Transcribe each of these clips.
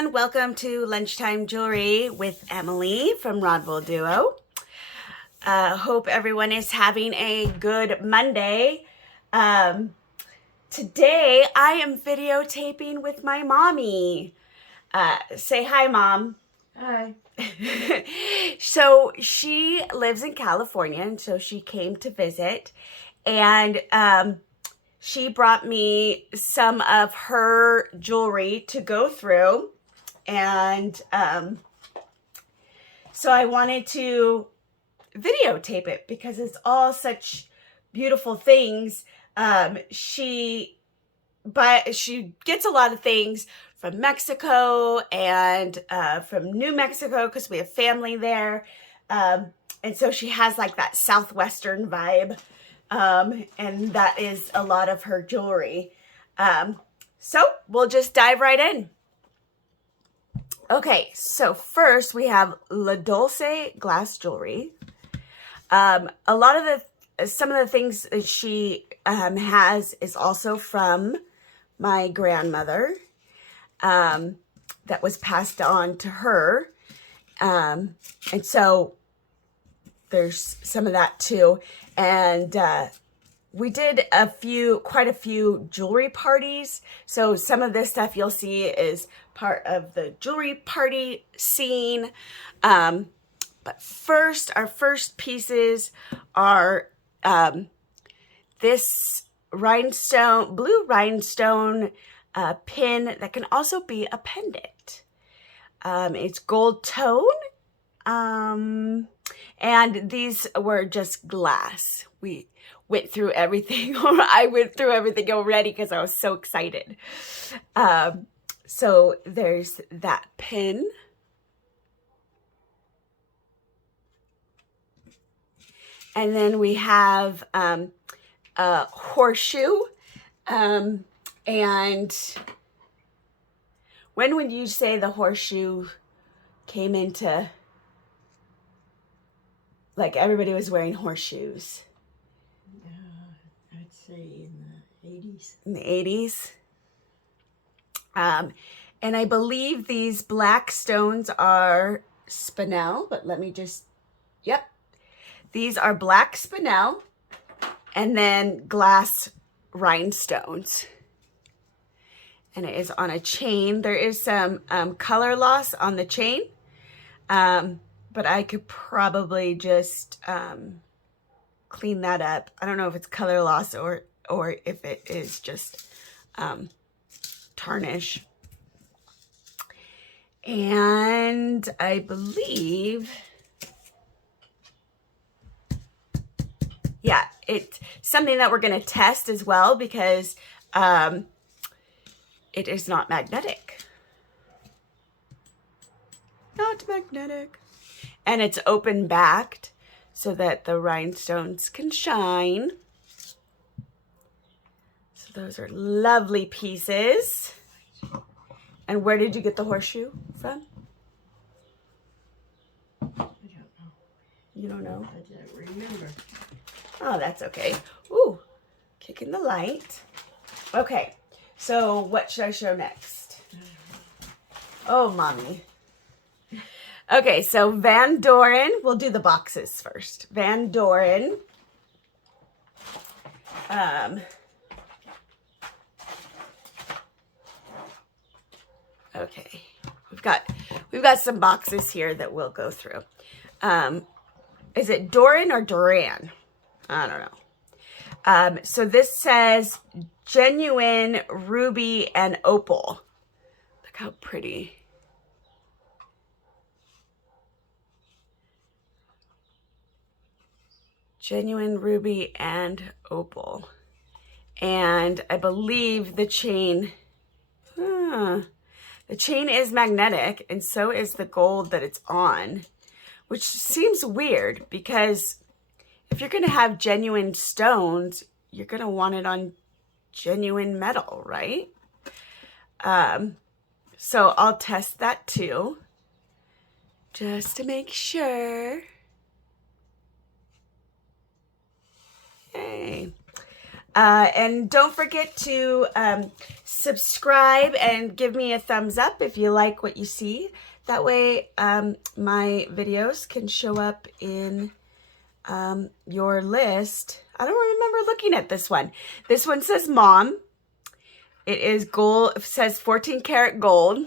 everyone, welcome to Lunchtime Jewelry with Emily from Rodville Duo. Hope everyone is having a good Monday. Today I am videotaping with my mommy. Say hi, Mom. Hi. So she lives in California, and so she came to visit, and she brought me some of her jewelry to go through, and so I wanted to videotape it because it's all such beautiful things. She gets a lot of things from Mexico and from New Mexico because we have family there, and so she has like that southwestern vibe. And that is a lot of her jewelry. So we'll just dive right in. Okay, so first we have La Dulce glass jewelry. Some of the things that she has is also from my grandmother, that was passed on to her. And so there's some of that too. And we did quite a few jewelry parties. So some of this stuff you'll see is part of the jewelry party scene. But first, our first pieces are this blue rhinestone pin that can also be a pendant. It's gold tone. And these were just glass. We went through everything, or I went through everything already because I was so excited. So there's that pin. And then we have a horseshoe. And when would you say the horseshoe came into... Like everybody was wearing horseshoes? I'd say in the 80s. In the 80s. And I believe these black stones are spinel, but let me just, yep. These are black spinel and then glass rhinestones. And it is on a chain. There is some color loss on the chain. But I could probably just clean that up. I don't know if it's color loss or if it is just tarnish. And I believe, yeah, it's something that we're going to test as well because it is not magnetic. Not magnetic. And it's open backed so that the rhinestones can shine. So those are lovely pieces. And where did you get the horseshoe from? I don't know. You don't know? I don't remember. Oh, that's okay. Ooh, kicking the light. Okay, so what should I show next? Oh, Mommy. Okay, so Van Doren, we'll do the boxes first. Van Doren. Okay, we've got some boxes here that we'll go through. Is it Doran or Duran? I don't know. So this says genuine ruby and opal. Look how pretty. Genuine ruby and opal. And I believe the chain, the chain is magnetic, and so is the gold that it's on, which seems weird because if you're going to have genuine stones, you're going to want it on genuine metal, right? So I'll test that too, just to make sure. Yay. And don't forget to subscribe and give me a thumbs up if you like what you see. That way my videos can show up in your list. I don't remember looking at this one. This one says Mom. It is gold. It says 14 karat gold.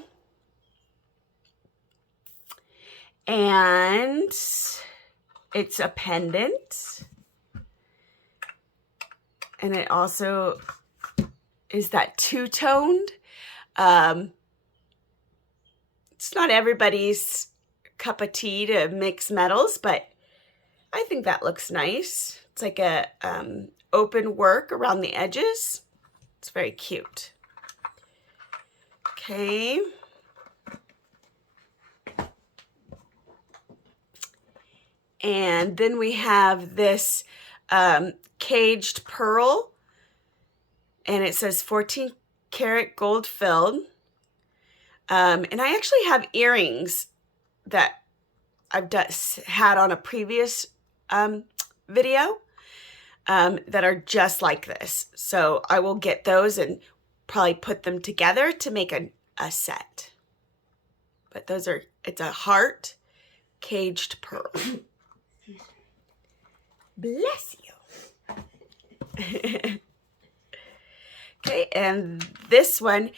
And it's a pendant. And it also is that two-toned. It's not everybody's cup of tea to mix metals, but I think that looks nice. It's like a open work around the edges. It's very cute. Okay. And then we have this caged pearl, and it says 14 karat gold filled. And I actually have earrings that I've had on a previous video that are just like this. So I will get those and probably put them together to make a set. But those are, it's a heart caged pearl. Bless you. Okay, and this one,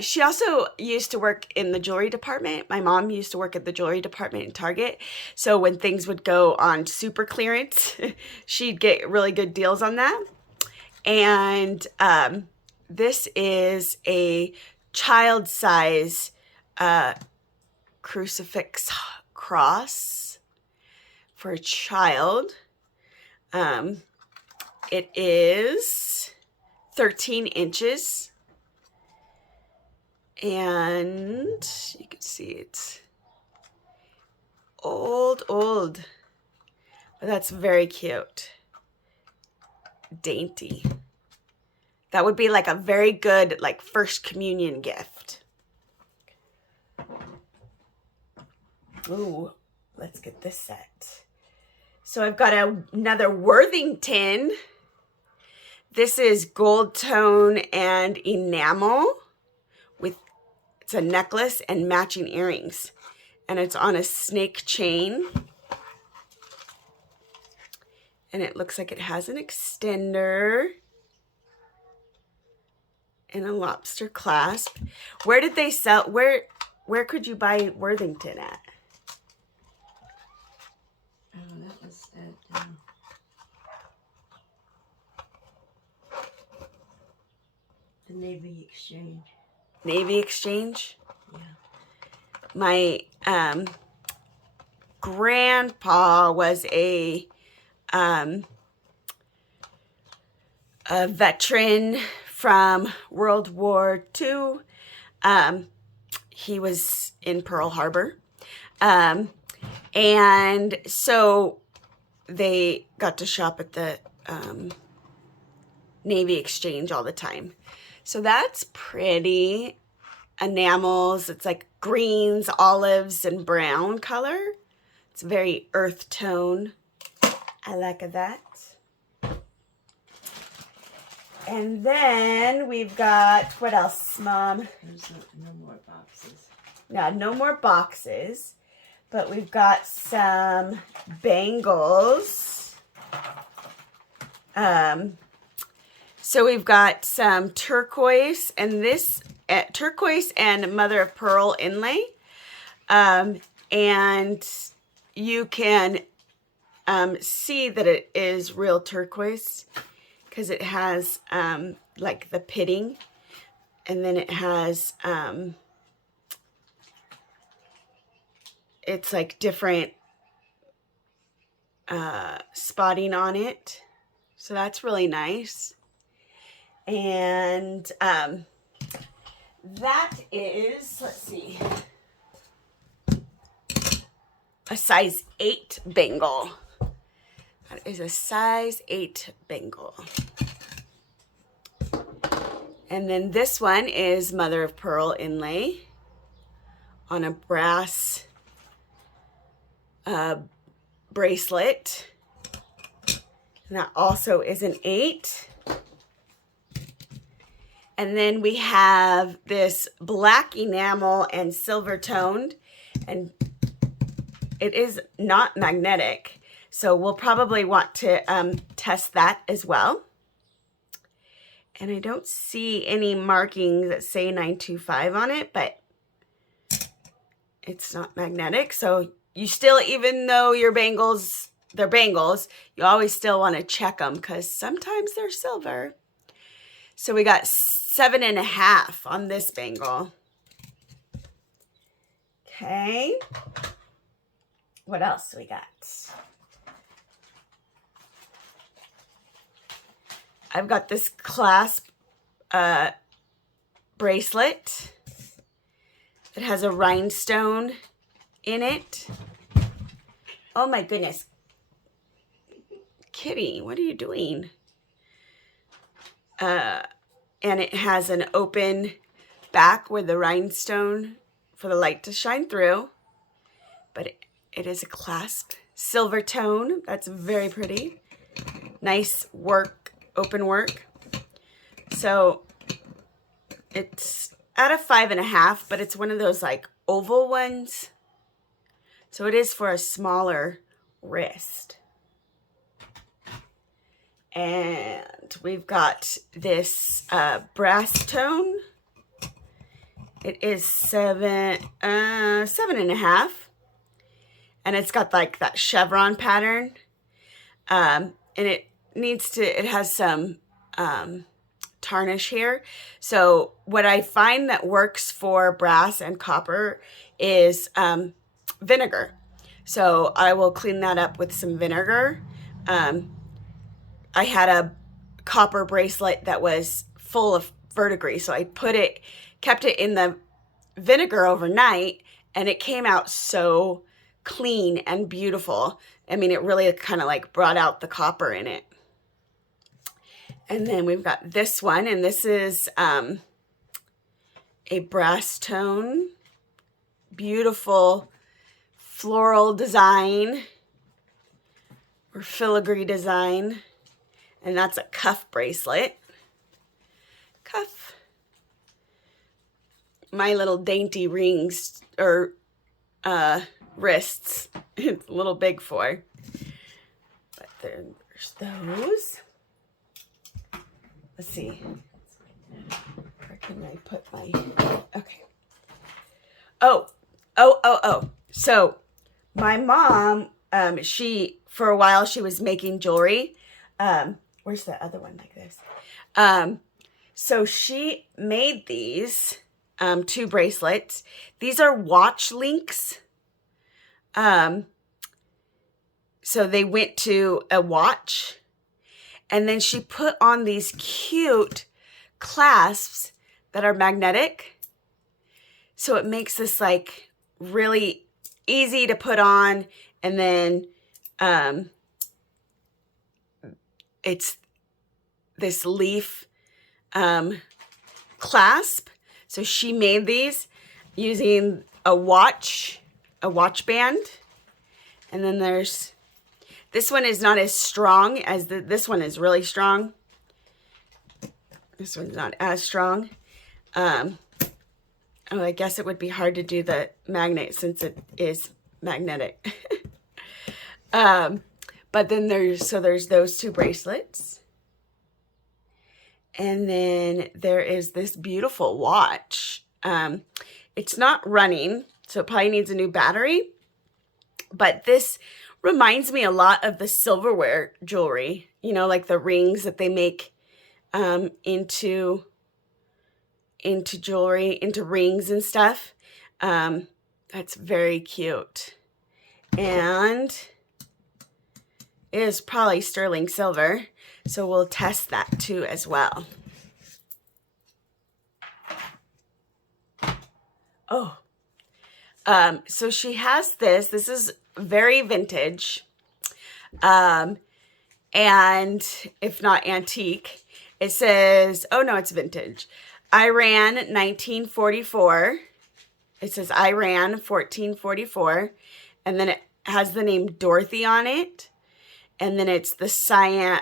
she also used to work in the jewelry department. My mom used to work at the jewelry department in Target. So when things would go on super clearance, she'd get really good deals on that. And this is a child size crucifix cross for a child. It is 13 inches, and you can see it's old, but that's very cute. Dainty. That would be like a very good, like, first communion gift. Ooh, let's get this set. So I've got another Worthington. This is gold tone and enamel with, it's a necklace and matching earrings. And it's on a snake chain. And it looks like it has an extender and a lobster clasp. Where did they sell, where could you buy Worthington at? Oh, that was at the Navy Exchange. Navy Exchange? Yeah. My grandpa was a veteran from World War II. He was in Pearl Harbor. And so they got to shop at the Navy Exchange all the time. So that's pretty. Enamels, it's like greens, olives, and brown color. It's very earth tone. I like that. And then we've got, what else, Mom? There's no more boxes. Yeah, no more boxes. But we've got some bangles. So we've got some turquoise, and this turquoise and mother of pearl inlay. And you can see that it is real turquoise because it has like the pitting, and then it has it's like different spotting on it. So that's really nice. And that is, let's see, a size 8 bangle. That is a size 8 bangle. And then this one is mother of pearl inlay on a brass bracelet. And that also is an 8. And then we have this black enamel and silver toned, and it is not magnetic. So we'll probably want to test that as well. And I don't see any markings that say 925 on it, but it's not magnetic. So you still, even though your bangles, they're bangles, you always still want to check them because sometimes they're silver. So we got 7.5 on this bangle. Okay. What else do we got? I've got this clasp bracelet. It has a rhinestone in it. Oh my goodness. Kitty, what are you doing? And it has an open back with the rhinestone for the light to shine through. But it is a clasp. Silver tone. That's very pretty. Nice work, open work. So it's at a 5.5, but it's one of those like oval ones. So it is for a smaller wrist. And we've got this brass tone. It is 7.5. And it's got like that chevron pattern. And it has some tarnish here. So what I find that works for brass and copper is vinegar. So I will clean that up with some vinegar. I had a copper bracelet that was full of verdigris. So I kept it in the vinegar overnight, and it came out so clean and beautiful. I mean, it really kind of like brought out the copper in it. And then we've got this one, and this is a brass tone. Beautiful floral design or filigree design. And that's a cuff bracelet. Cuff. My little dainty rings or wrists. It's a little big for. But there's those. Let's see. Where can I put my... Okay. Oh. So my mom, for a while, she was making jewelry. Where's the other one like this? So she made these 2 bracelets. These are watch links. So they went to a watch, and then she put on these cute clasps that are magnetic. So it makes this like really easy to put on, and then it's this leaf clasp. So she made these using a watch band. And then this one is not as strong as this one is really strong. This one's not as strong. I guess it would be hard to do the magnet since it is magnetic. But then there's those 2 bracelets. And then there is this beautiful watch. It's not running, so it probably needs a new battery. But this reminds me a lot of the silverware jewelry, like the rings that they make into jewelry, into rings and stuff. That's very cute. And it is probably sterling silver, so we'll test that too as well. Oh, so she has this. This is very vintage, and if not antique. It says, oh no, it's vintage. Iran 1944. It says Iran 1444, and then it has the name Dorothy on it. And then it's the Siam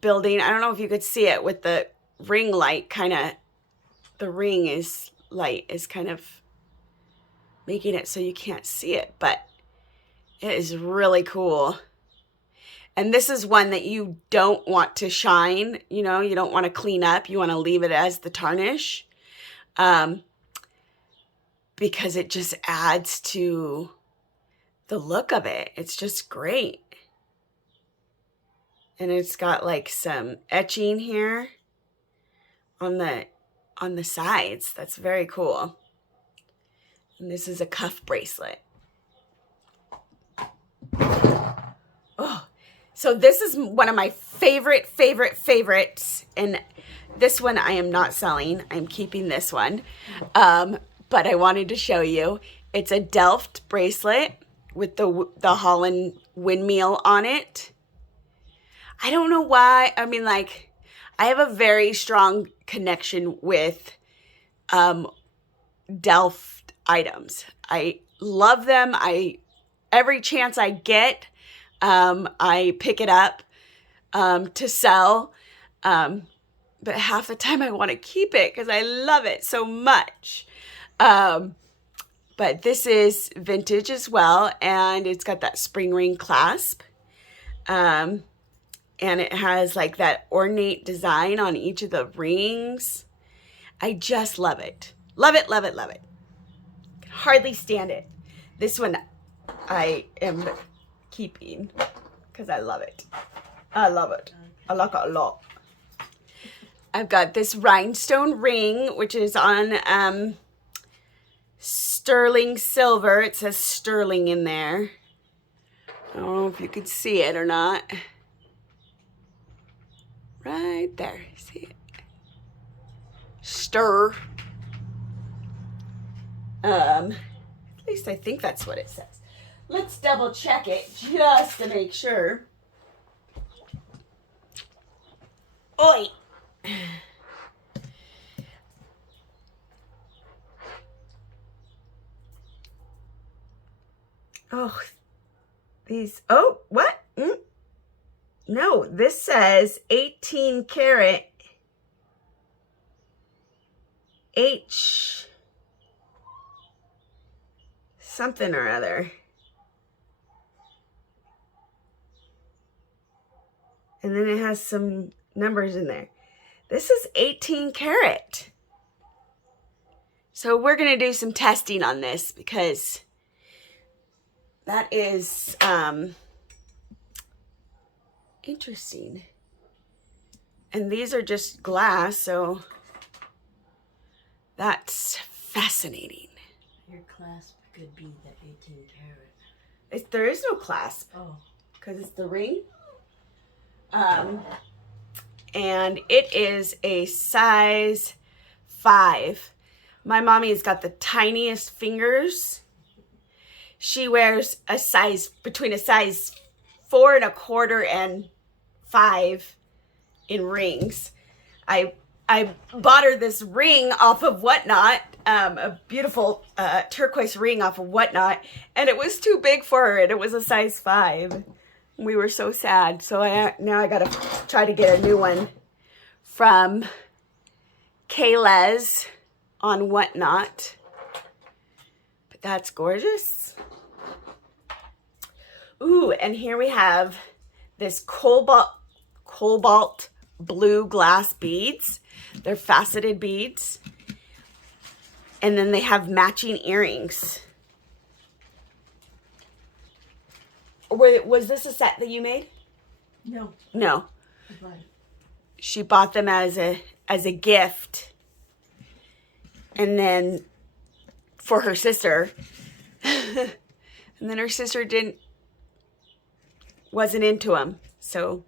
building. I don't know if you could see it with the ring light, kind of, the ring is light is kind of making it so you can't see it, but it is really cool. And this is one that you don't want to shine, you know, you don't want to clean up. You want to leave it as the tarnish, because it just adds to the look of it. It's just great. And it's got like some etching here on the sides. That's very cool. And this is a cuff bracelet. Oh, so this is one of my favorites. And this one I am not selling. I'm keeping this one. But I wanted to show you. It's a Delft bracelet with the Holland windmill on it. I don't know why. I mean, like, I have a very strong connection with Delft items. I love them. Every chance I get, I pick it up to sell. But half the time I want to keep it because I love it so much. But this is vintage as well, and it's got that spring ring clasp. And it has like that ornate design on each of the rings. I just love it. Love it, love it, love it. Can hardly stand it. This one I am keeping because I love it. I love it. I like it a lot. I've got this rhinestone ring, which is on sterling silver. It says sterling in there. I don't know if you could see it or not. Right there, see it? Stir. At least I think that's what it says. Let's double check it just to make sure. Oi! Oh, oh, what? No, this says 18 karat H something or other. And then it has some numbers in there. This is 18 karat. So we're going to do some testing on this because that is interesting. And these are just glass, so that's fascinating. Your clasp could be the 18 karat. There is no clasp. Oh. Because it's the ring. And it is a size 5. My mommy's got the tiniest fingers. She wears a size, between a size 4 1/4 and 5 in rings. I bought her this ring off of Whatnot, a beautiful turquoise ring off of Whatnot, and it was too big for her, and it was a size 5. We were so sad. So now I gotta try to get a new one from Kayla's on Whatnot. But that's gorgeous. Ooh, and here we have this cobalt blue glass beads. They're faceted beads. And then they have matching earrings. Was this a set that you made? No. No. Right. She bought them as a gift. And then for her sister. And then her sister wasn't into them. So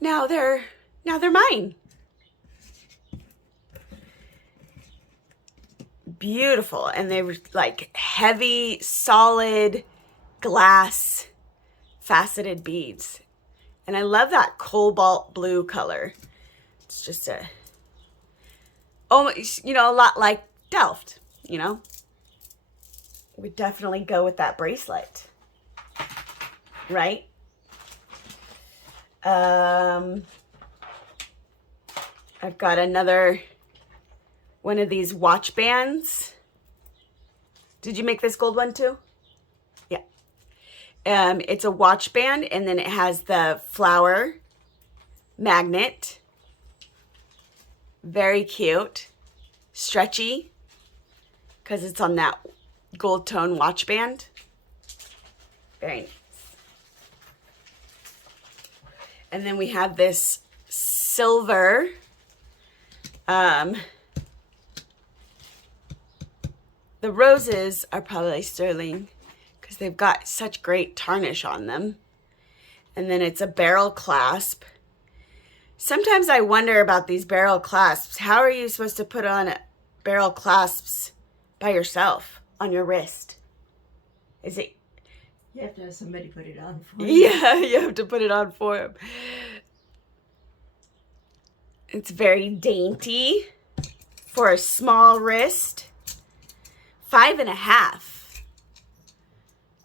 now they're mine. Beautiful. And they were like heavy, solid glass faceted beads. And I love that cobalt blue color. It's just almost, a lot like Delft, Would definitely go with that bracelet. Right? I've got another one of these watch bands. Did you make this gold one too? Yeah. It's a watch band, and then it has the flower magnet. Very cute. Stretchy, because it's on that gold tone watch band. Very nice. And then we have this silver the roses are probably sterling because they've got such great tarnish on them. And then it's a barrel clasp. Sometimes I wonder about these barrel clasps. How are you supposed to put on barrel clasps by yourself on your wrist? Is it? You have to have somebody put it on for you. Yeah, you have to put it on for him. It's very dainty for a small wrist. 5.5.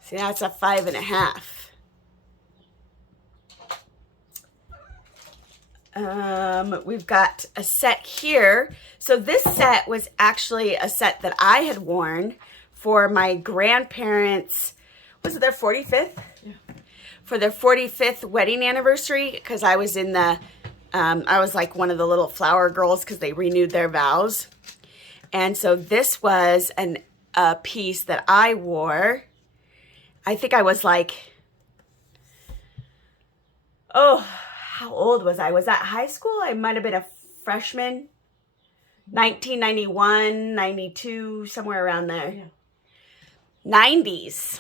See, that's a 5.5. We've got a set here. So this set was actually a set that I had worn for my grandparents', was it their 45th? Yeah. For their 45th wedding anniversary, because I was in the, I was like one of the little flower girls because they renewed their vows. And so this was a piece that I wore. I think I was like, oh, how old was I? Was that high school? I might have been a freshman. 1991, 92, somewhere around there. Yeah. 90s.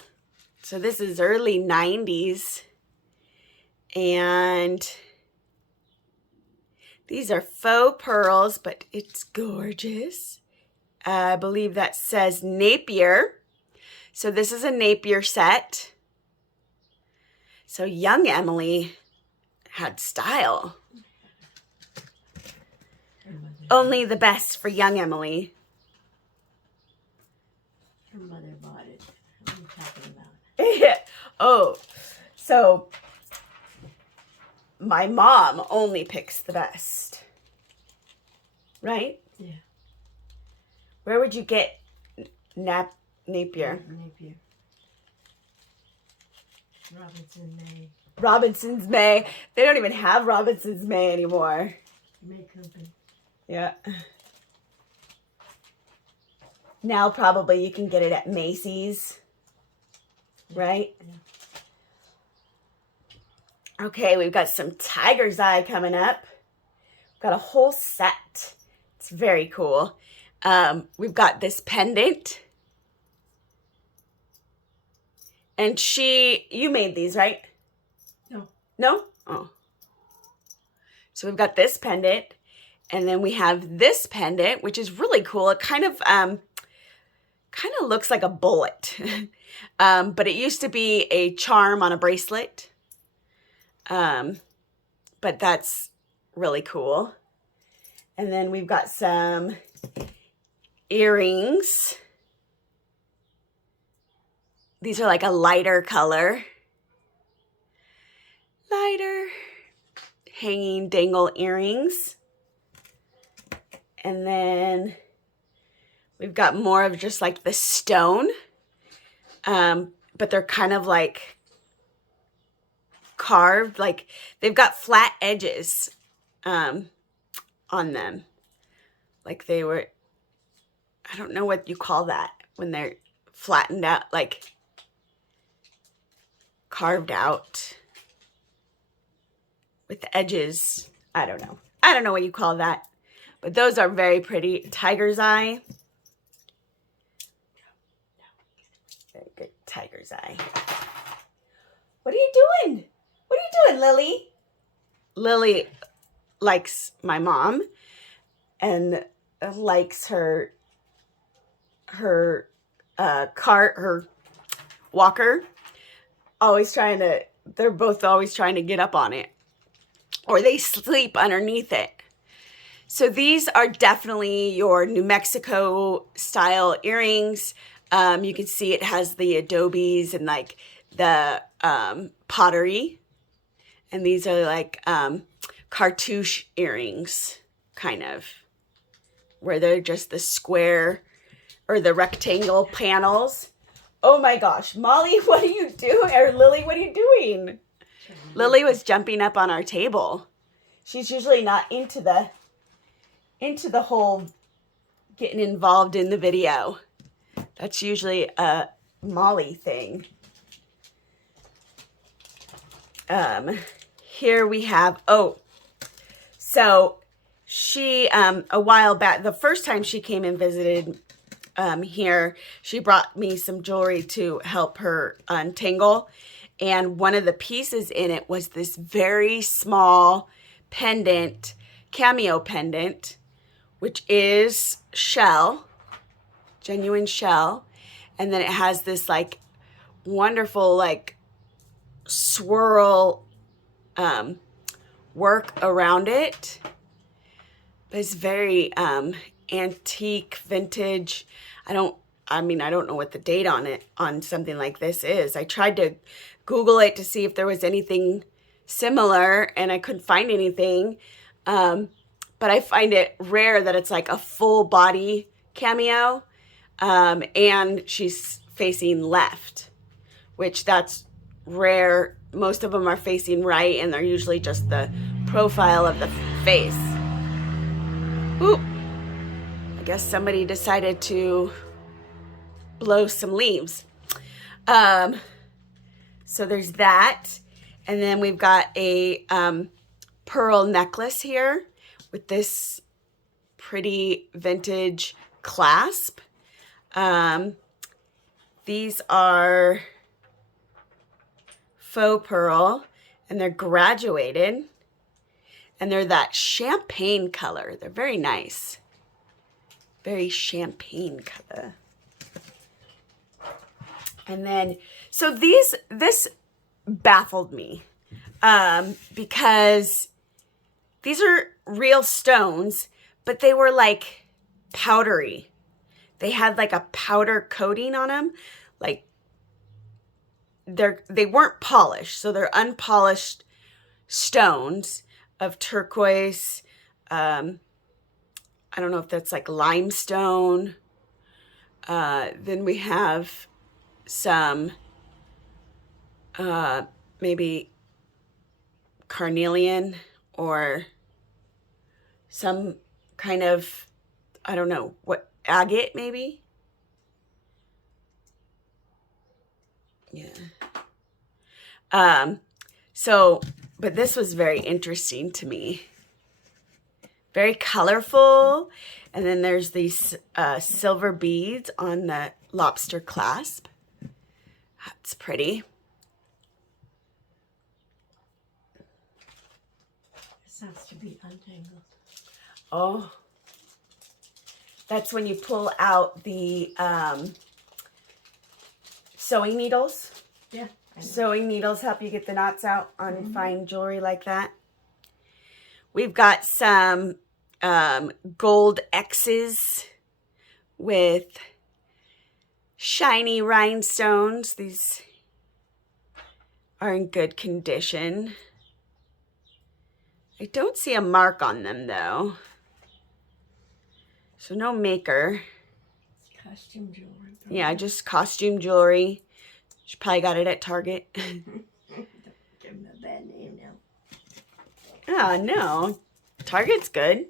So this is early 90s. And these are faux pearls, but it's gorgeous. I believe that says Napier. So this is a Napier set. So young Emily had style. Only the best for young Emily. Her mother bought it. What are you talking about? Oh, so my mom only picks the best. Right? Yeah. Where would you get Napier? Napier. Robinson's May. They don't even have Robinson's May anymore. May Company. Yeah. Now probably you can get it at Macy's. Right? Yeah. Okay, we've got some Tiger's Eye coming up. We've got a whole set. It's very cool. We've got this pendant. And you made these, right? No. No? Oh. So we've got this pendant. And then we have this pendant, which is really cool. It kind of looks like a bullet. But it used to be a charm on a bracelet. But that's really cool. And then we've got some earrings. These are like a lighter color. Lighter hanging dangle earrings. And then we've got more of just like the stone. But they're kind of like carved. Like they've got flat edges on them. Like they were, I don't know what you call that when they're flattened out, like carved out with the edges. I don't know. I don't know what you call that. But those are very pretty. Tiger's Eye. Very good. Tiger's Eye. What are you doing? What are you doing, Lily? Lily likes my mom and likes her cart, her walker. They're both always trying to get up on it. Or they sleep underneath it. So these are definitely your New Mexico style earrings. You can see it has the adobes and like the pottery. And these are like cartouche earrings, kind of, where they're just the square or the rectangle panels. Oh my gosh, Molly, what are you doing? Or Lily, what are you doing? Lily was jumping up on our table. She's usually not into the whole getting involved in the video. That's usually a Molly thing. Here we have, so she, a while back, the first time she came and visited here, she brought me some jewelry to help her untangle. And one of the pieces in it was this very small pendant, cameo pendant, which is shell, genuine shell. And then it has this like wonderful like swirl work around it. But it's very antique, vintage. I don't know what the date on something like this is. I tried to Google it to see if there was anything similar, and I couldn't find anything. But I find it rare that it's like a full body cameo, and she's facing left, which that's rare. Most of them are facing right, and they're usually just the profile of the face. Ooh, I guess somebody decided to blow some leaves. So there's that. And then we've got a pearl necklace here with this pretty vintage clasp. These are faux pearl, and they're graduated. And they're that champagne color. They're very nice. Very champagne color. And then, so this baffled me because these are real stones, but they were like powdery. They had like a powder coating on them. Like they weren't polished, so they're unpolished stones of turquoise. I don't know if that's like limestone. Then we have some maybe carnelian or some kind of, I don't know, what, agate maybe? Yeah. But this was very interesting to me. Very colorful. And then there's these silver beads on the lobster clasp. That's pretty. This has to be untangled. Oh. That's when you pull out the sewing needles. Yeah. Sewing needles help you get the knots out on fine jewelry like that. We've got some gold X's with shiny rhinestones. These are in good condition. I don't see a mark on them though. So no maker. It's costume jewelry. Yeah, just costume jewelry. She probably got it at Target. Don't give them a bad name now. Oh, no. Target's good.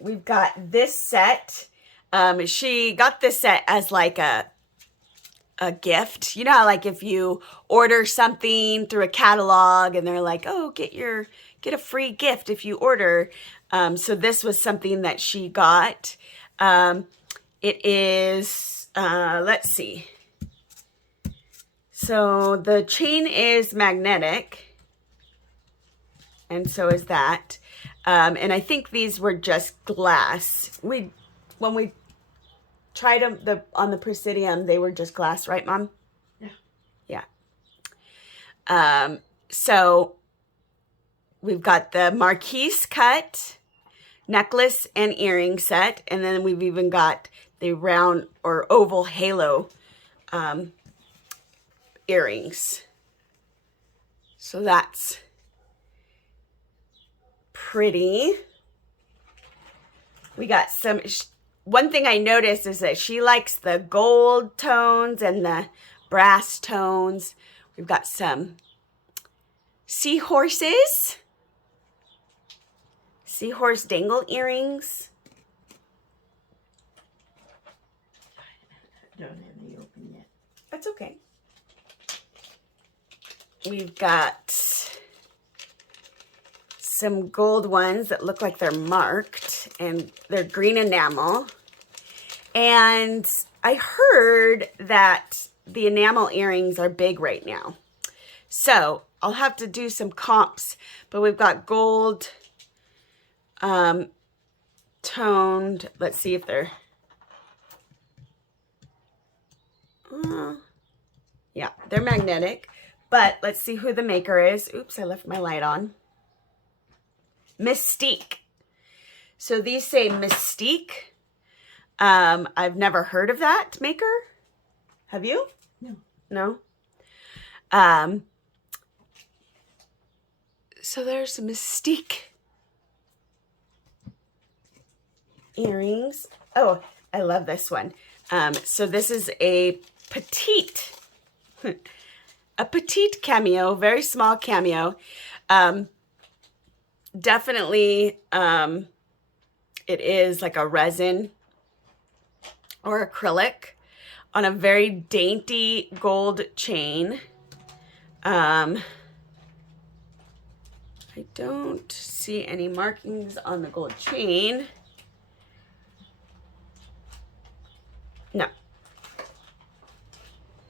We've got this set. She got this set as like a gift. You know how like if you order something through a catalog and they're like, oh, get a free gift if you order. So this was something that she got. It is, let's see. So the chain is magnetic, and so is that. And I think these were just glass. When we tried them on the Presidium, they were just glass, right, Mom? Yeah. Yeah. So we've got the Marquise cut necklace and earring set, and then we've even got the round or oval halo earrings. So that's pretty. We got some, one thing I noticed is that she likes the gold tones and the brass tones. We've got some seahorses, seahorse dangle earrings. I don't have any open yet. That's okay. We've got some gold ones that look like they're marked, and they're green enamel. And I heard that the enamel earrings are big right now. So I'll have to do some comps, but we've got gold toned. Let's see if they're, yeah, they're magnetic, but let's see who the maker is. Oops, I left my light on. Mystique. So these say Mystique. I've never heard of that maker. Have you? No. No? So there's Mystique earrings. Oh, I love this one. So this is a petite, a petite cameo, very small cameo. Definitely, it is like a resin or acrylic on a very dainty gold chain. I don't see any markings on the gold chain. No.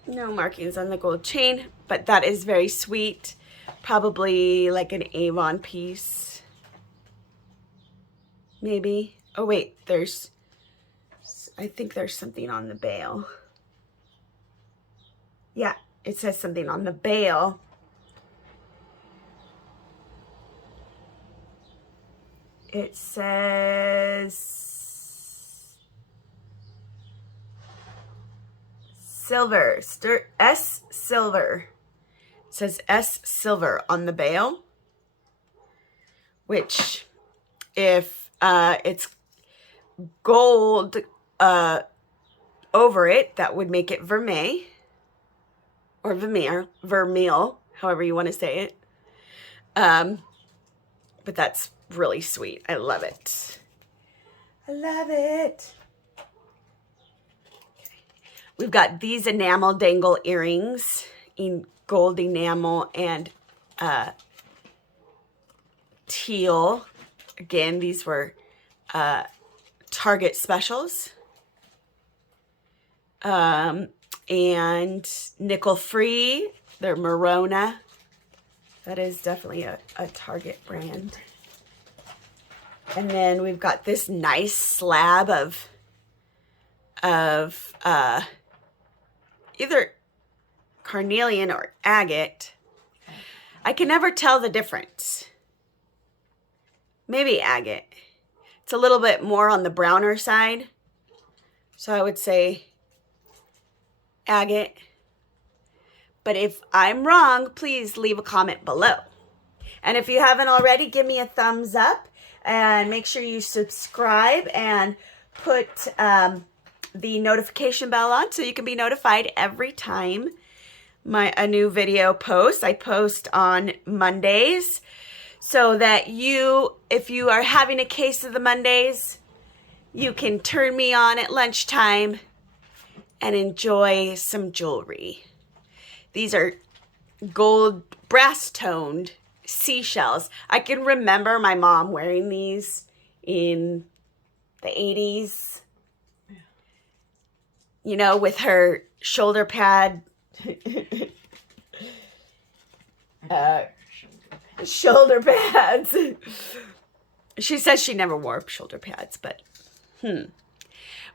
No markings on the gold chain, but that is very sweet. Probably like an Avon piece. Maybe. Oh wait, I think there's something on the bail. Yeah, it says something on the bail. It says silver, S silver. It says S silver on the bail, which if it's gold over it, that would make it vermeil or vermeil, however you want to say it. But that's really sweet. I love it. I love it. Okay. We've got these enamel dangle earrings in gold enamel and teal. Again, these were Target specials. And nickel free. They're Morona. That is definitely a Target brand. And then we've got this nice slab of either carnelian or agate. I can never tell the difference. Maybe agate. It's a little bit more on the browner side. So I would say agate. But if I'm wrong, please leave a comment below. And if you haven't already, give me a thumbs up and make sure you subscribe and put the notification bell on so you can be notified every time a new video posts. I post on Mondays so that if you are having a case of the Mondays, you can turn me on at lunchtime and enjoy some jewelry. These are gold brass toned seashells. I can remember my mom wearing these in the 80s. You know, with her shoulder pad. Shoulder pads. She says she never wore shoulder pads, but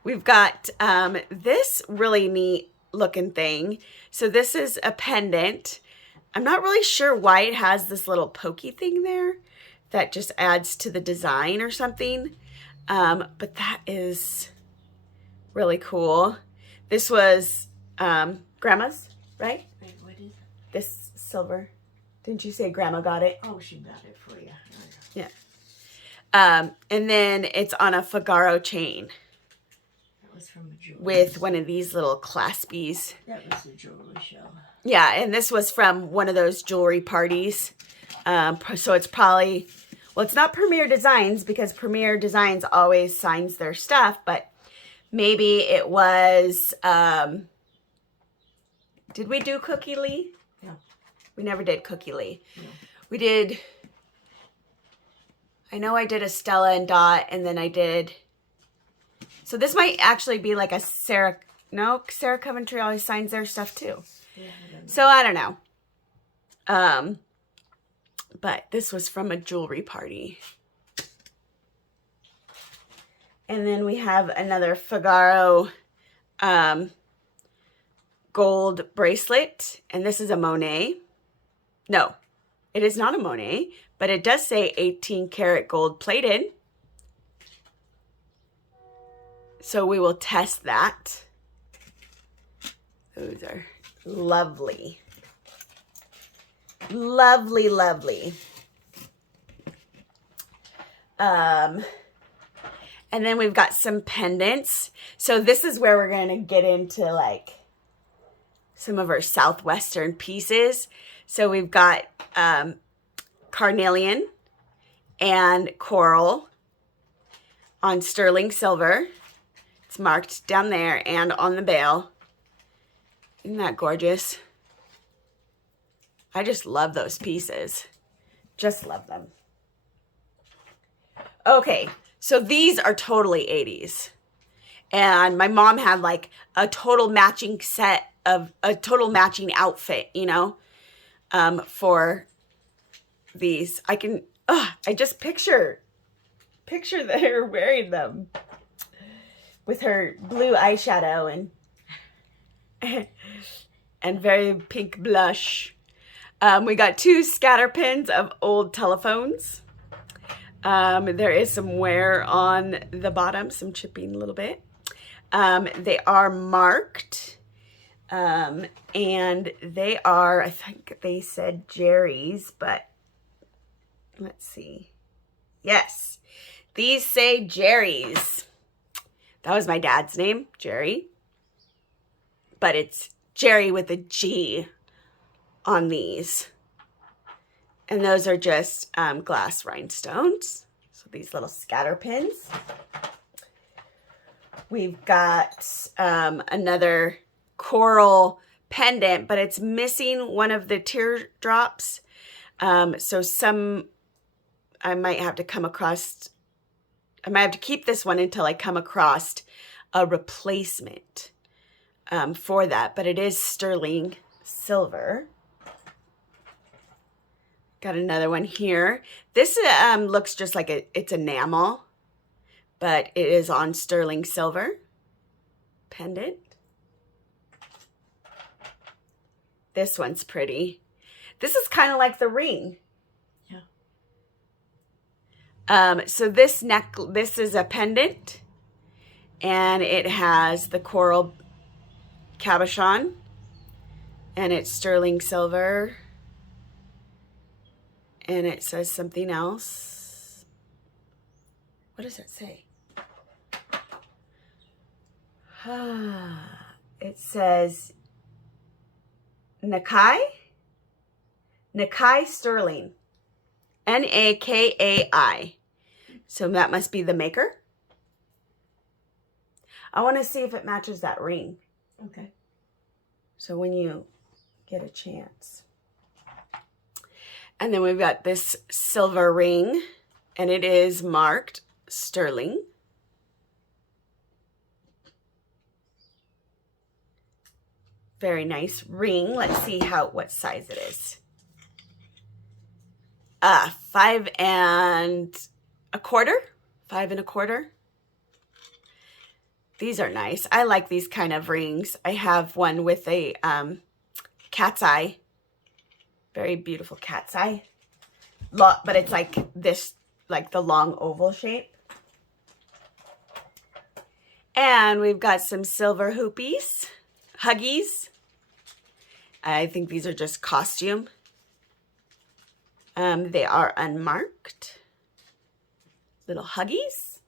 we've got this really neat looking thing. So this is a pendant. I'm not really sure why it has this little pokey thing there. That just adds to the design or something. But that is really cool. This was Grandma's, right? Wait, what is it? This silver. Didn't you say Grandma got it? Oh, she got it for you. Yeah. And then it's on a Figaro chain That was from a jewelry. with one of these little claspies. That was a jewelry show. Yeah, and this was from one of those jewelry parties. So it's probably, well, it's not Premier Designs because Premier Designs always signs their stuff, but maybe it was, did we do Cookie Lee? No. We never did Cookie Lee. No. We did, I know I did a Stella and Dot, and then I did, so this might actually be like a Sarah, no, Sarah Coventry always signs their stuff too. Yeah, So I don't know. But this was from a jewelry party. And then we have another Figaro gold bracelet. And this is a Monet. No, it is not a Monet, but it does say 18 karat gold plated. So we will test that. Those are lovely. Lovely, lovely. And then we've got some pendants. So this is where we're going to get into like some of our Southwestern pieces. So we've got carnelian and coral on sterling silver. It's marked down there and on the bail. Isn't that gorgeous? I just love those pieces. Just love them. Okay, so these are totally 80s. And my mom had like a total matching set of a total matching outfit, you know, for these. I just picture her wearing them with her blue eyeshadow and very pink blush. We got 2 scatter pins of old telephones. There is some wear on the bottom, some chipping a little bit. They are marked, and they are, I think they said Jerry's, but let's see. Yes, these say Jerry's. That was my dad's name, Jerry. But it's Jerry with a G on these. And those are just glass rhinestones. So these little scatter pins. We've got another coral pendant, but it's missing one of the teardrops. So I might have to keep this one until I come across a replacement for that. But it is sterling silver. Got another one here. This looks just like it's enamel, but it is on sterling silver pendant. This one's pretty. This is kind of like the ring. Yeah. So this is a pendant, and it has the coral cabochon, and it's sterling silver. And it says something else. What does it say? It says Nakai sterling. Nakai. So that must be the maker. I want to see if it matches that ring. Okay. So when you get a chance. And then we've got this silver ring, and it is marked sterling. Very nice ring. Let's see what size it is. 5 1/4. 5 1/4. These are nice. I like these kind of rings. I have one with a cat's eye. Very beautiful cat's eye. But it's like this, like the long oval shape. And we've got some silver huggies. I think these are just costume. They are unmarked. Little huggies.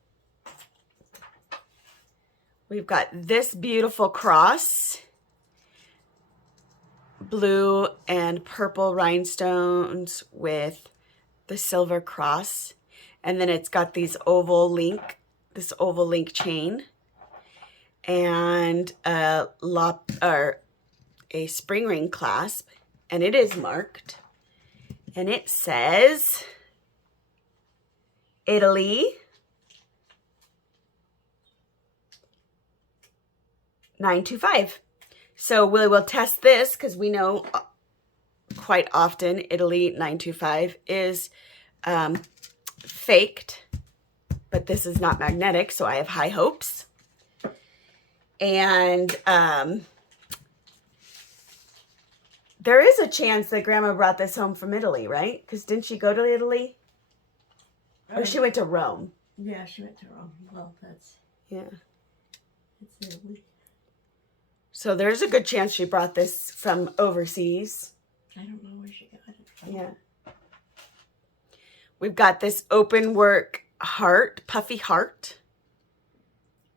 We've got this beautiful cross. Blue and purple rhinestones with the silver cross. And then it's got these this oval link chain. And a spring ring clasp. And it is marked. And it says Italy, 925. So we will test this because we know quite often Italy 925 is faked, but this is not magnetic, so I have high hopes. And there is a chance that Grandma brought this home from Italy, right? Because didn't she go to Italy? Or she went to Rome. Yeah, she went to Rome. Well, that's... Yeah. It's Italy. So there's a good chance she brought this from overseas. I don't know where she got it from. Yeah. We've got this open work heart, puffy heart.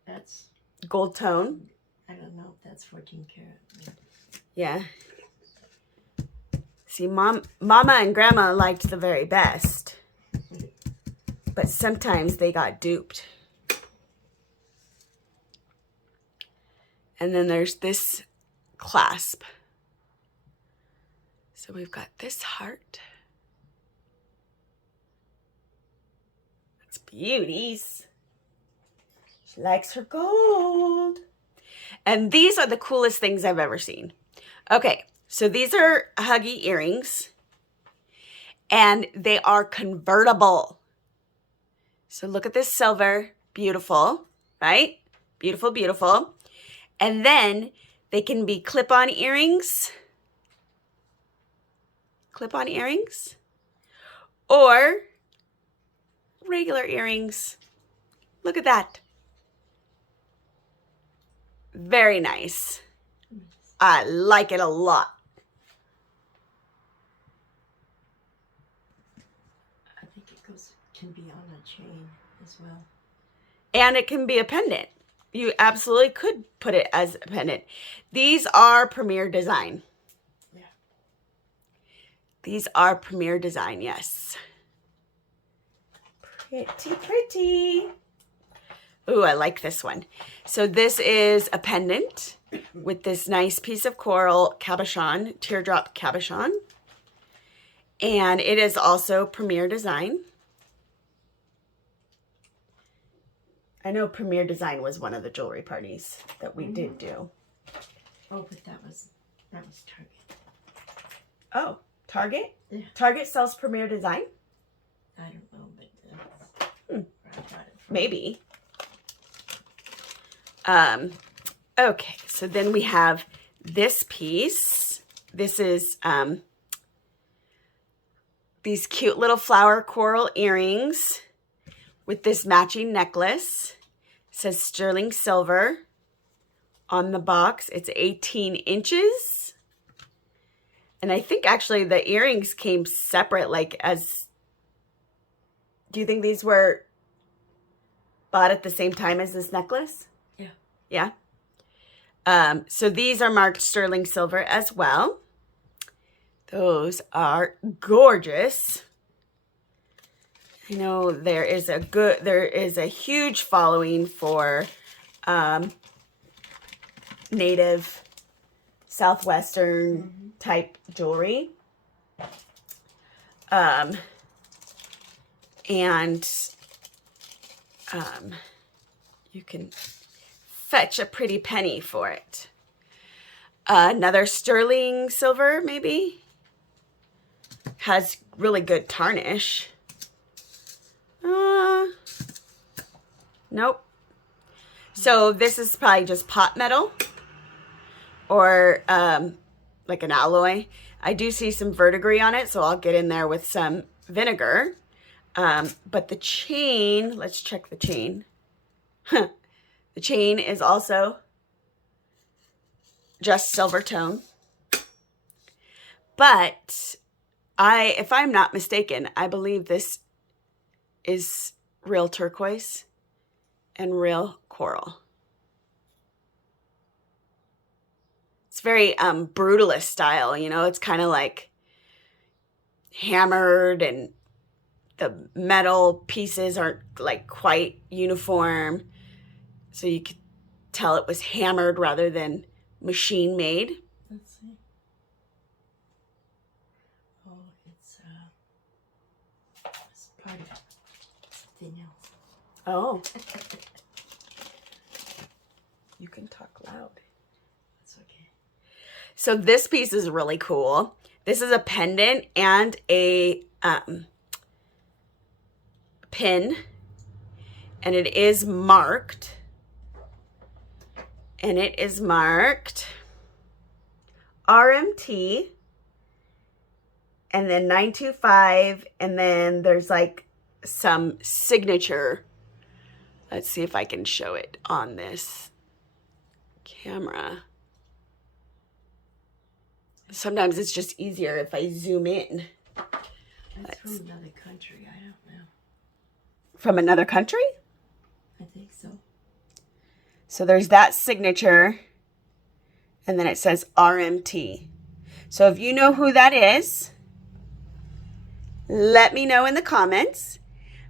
That's... Gold tone. I don't know if that's 14 karat. Yeah. See, Mama and Grandma liked the very best. But sometimes they got duped. And then there's this clasp. So we've got this heart. That's beauties. She likes her gold. And these are the coolest things I've ever seen. Okay, so these are huggy earrings. And they are convertible. So look at this silver. Beautiful, right? Beautiful, beautiful. And then they can be clip-on earrings. Clip-on earrings. Or regular earrings. Look at that. Very nice. I like it a lot. I think it can be on a chain as well. And it can be a pendant. You absolutely could put it as a pendant. These are Premier Design. Yeah. These are Premier Design, yes. Pretty, pretty. Ooh, I like this one. So this is a pendant with this nice piece of coral cabochon, teardrop cabochon. And it is also Premier Design. I know Premier Design was one of the jewelry parties that we did do. Oh, but that was Target. Oh, Target? Yeah. Target sells Premier Design? I don't know, but that's where I got it from. Maybe. Okay, so then we have this piece. This is these cute little flower coral earrings with this matching necklace. It says sterling silver on the box. It's 18 inches. And I think actually the earrings came separate, like as, do you think these were bought at the same time as this necklace? Yeah. Yeah. So these are marked sterling silver as well. Those are gorgeous. I know there is a huge following for native Southwestern type jewelry. And you can fetch a pretty penny for it. Another sterling silver, maybe. Has really good tarnish. Nope. So this is probably just pot metal or like an alloy. I do see some verdigris on it, so I'll get in there with some vinegar. But the chain, let's check the chain. The chain is also just silver tone. But if I'm not mistaken, I believe this is real turquoise and real coral. It's very brutalist style, you know, it's kind of like hammered and the metal pieces aren't like quite uniform. So you could tell it was hammered rather than machine made. Let's see. Oh, it's part of something else. Oh. You can talk loud. That's okay. So this piece is really cool. This is a pendant and a pin, and it is marked. And it is marked RMT, and then 925, and then there's like some signature. Let's see if I can show it on this camera. Sometimes it's just easier if I zoom in. That's from another country. I don't know. From another country? I think so. So there's that signature, and then it says RMT. So if you know who that is, let me know in the comments.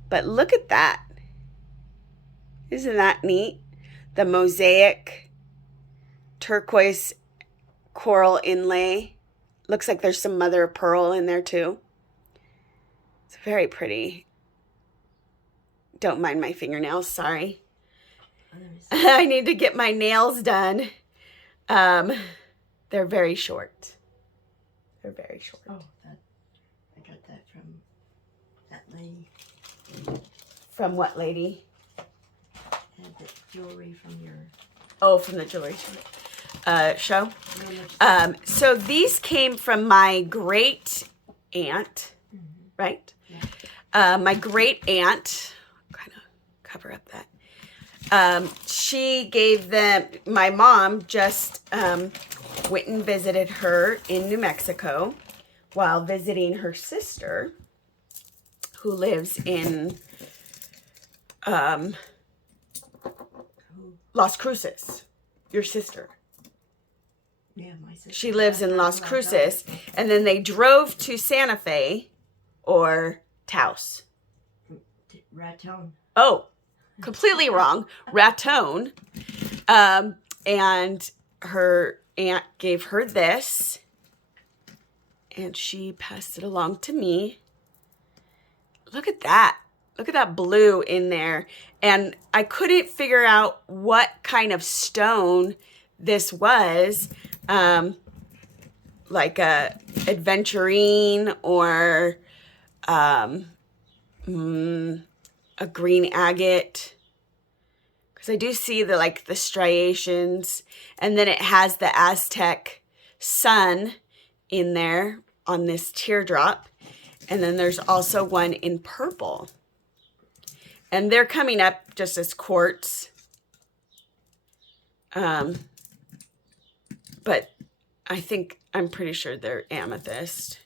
But look at that. Isn't that neat? The mosaic turquoise coral inlay. Looks like there's some mother of pearl in there too. It's very pretty. Don't mind my fingernails, sorry. I need to get my nails done. They're very short. They're very short. Oh, I got that from that lady. From what lady? Had the jewelry from your... Oh, from the jewelry show. No, So these came from my great aunt, right? Yeah. My great aunt, kind of cover up that. She gave them, my mom just went and visited her in New Mexico while visiting her sister who lives in Las Cruces, your sister. Yeah, my sister. She lives in Las Cruces, and then they drove to Santa Fe or Taos. Raton. Oh, completely wrong. Raton. And her aunt gave her this, and she passed it along to me. Look at that. Look at that blue in there. And I couldn't figure out what kind of stone this was. Like a aventurine or a green agate. Because I do see the striations. And then it has the Aztec sun in there on this teardrop. And then there's also one in purple. And they're coming up just as quartz. But I'm pretty sure they're amethyst.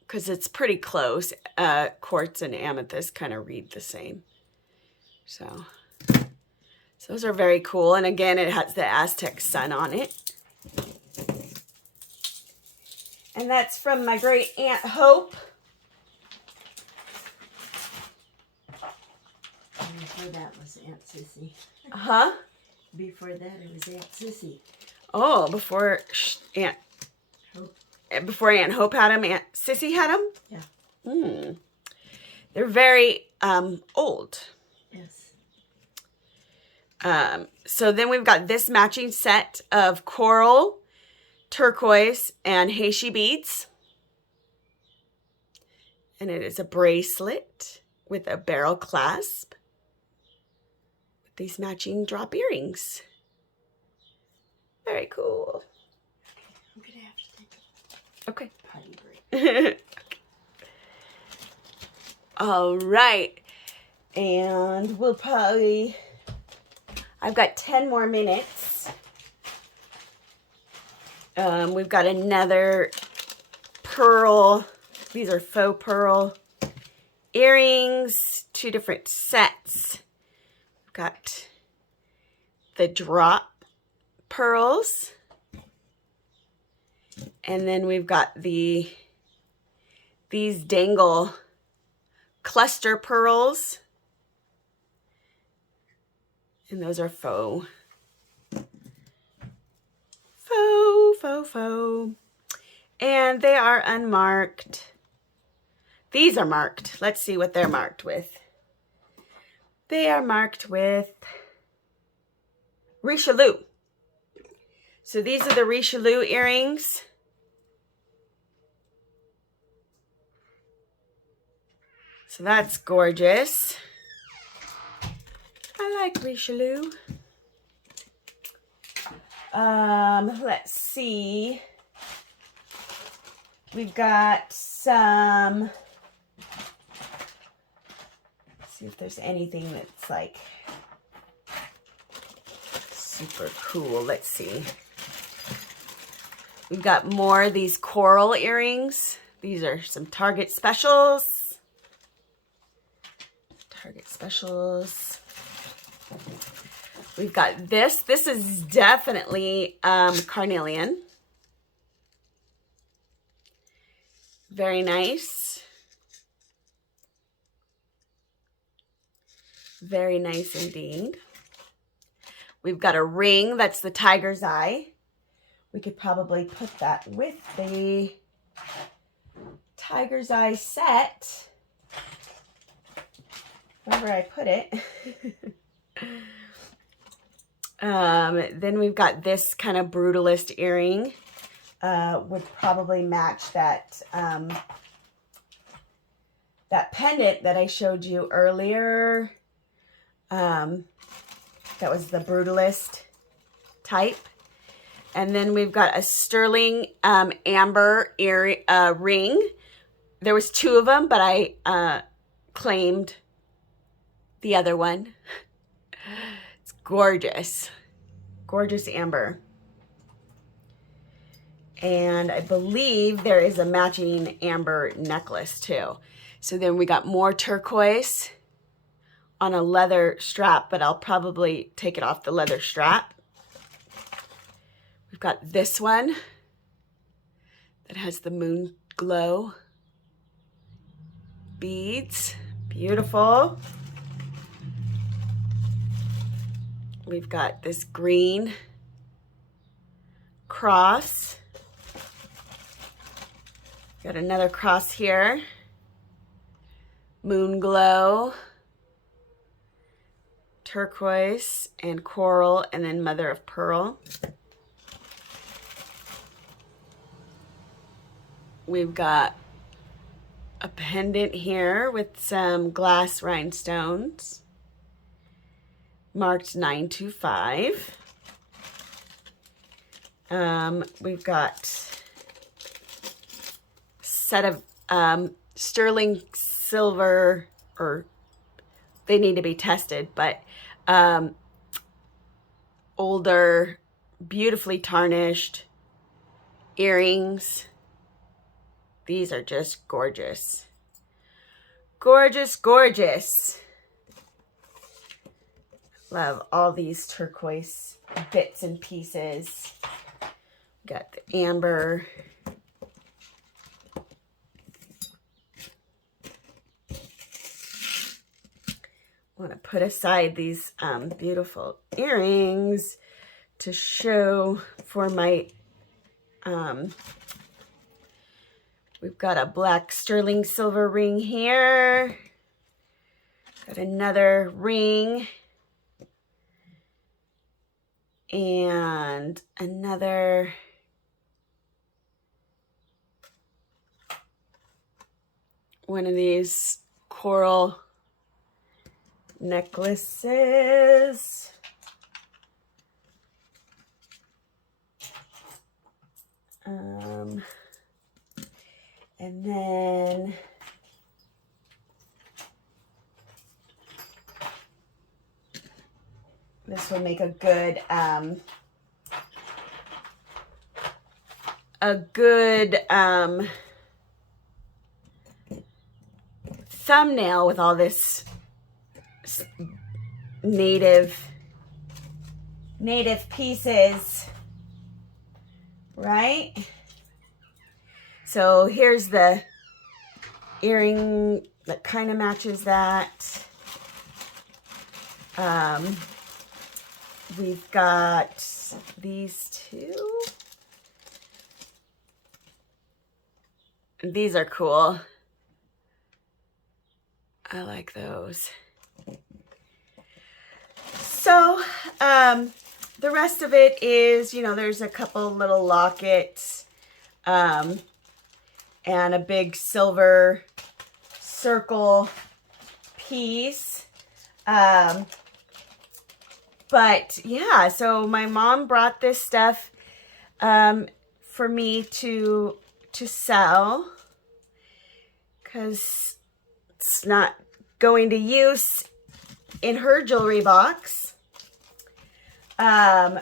Because it's pretty close. Quartz and amethyst kind of read the same. So those are very cool. And again, it has the Aztec sun on it. And that's from my great Aunt Hope. Before that was Aunt Sissy. Huh? Before that, it was Aunt Sissy. Oh, before Aunt Hope had them, Aunt Sissy had them? Yeah. They're very old. Yes. So then we've got this matching set of coral, turquoise, and Heishi beads. And it is a bracelet with a barrel clasp with these matching drop earrings. Very cool. I'm going to have to take Okay. a potty break. Okay. All right. And we'll probably... I've got 10 more minutes. We've got another pearl. These are faux pearl earrings, 2 different sets. Got the drop pearls. And then we've got these dangle cluster pearls. And those are faux. Faux. And they are unmarked. These are marked. Let's see what they're marked with. They are marked with Richelieu. So these are the Richelieu earrings. So that's gorgeous. I like Richelieu. Let's see. We've got some, let's see if there's anything that's like super cool. Let's see. We've got more of these coral earrings. These are some Target specials. Target specials. We've got this. This is definitely carnelian. Very nice. Very nice indeed. We've got a ring. That's the tiger's eye. We could probably put that with the tiger's eye set. Wherever I put it. Then we've got this kind of brutalist earring. Would probably match that that pendant that I showed you earlier. That was the brutalist type. And then we've got a sterling amber ring. There was 2 of them, but I claimed the other one. It's gorgeous. Gorgeous amber. And I believe there is a matching amber necklace too. So then we got more turquoise on a leather strap, but I'll probably take it off the leather strap. We've got this one that has the moon glow beads. Beautiful. We've got this green cross. Got another cross here. Moon glow, turquoise and coral, and then mother of pearl. We've got a pendant here with some glass rhinestones, marked 925. We've got set of sterling silver, or they need to be tested, but older, beautifully tarnished earrings. These are just gorgeous. Gorgeous, gorgeous. Love all these turquoise bits and pieces. Got the amber. Want to put aside these beautiful earrings to show for my, we've got a black sterling silver ring here. Got another ring. And another one of these coral necklaces. And then this will make a good thumbnail with all this native pieces, right? So here's the earring that kind of matches that. We've got these two. These are cool. I like those. So, the rest of it is, you know, there's a couple little lockets, and a big silver circle piece. But yeah, so my mom brought this stuff, for me to sell, because it's not going to use in her jewelry box. Yeah,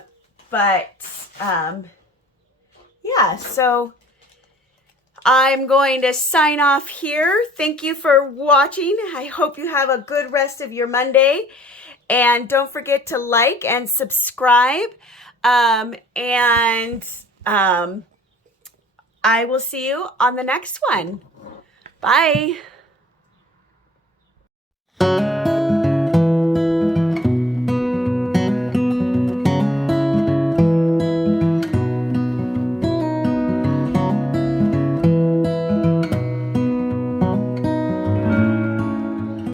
so I'm going to sign off here. Thank you for watching. I hope you have a good rest of your Monday. And don't forget to like and subscribe. I will see you on the next one. Bye.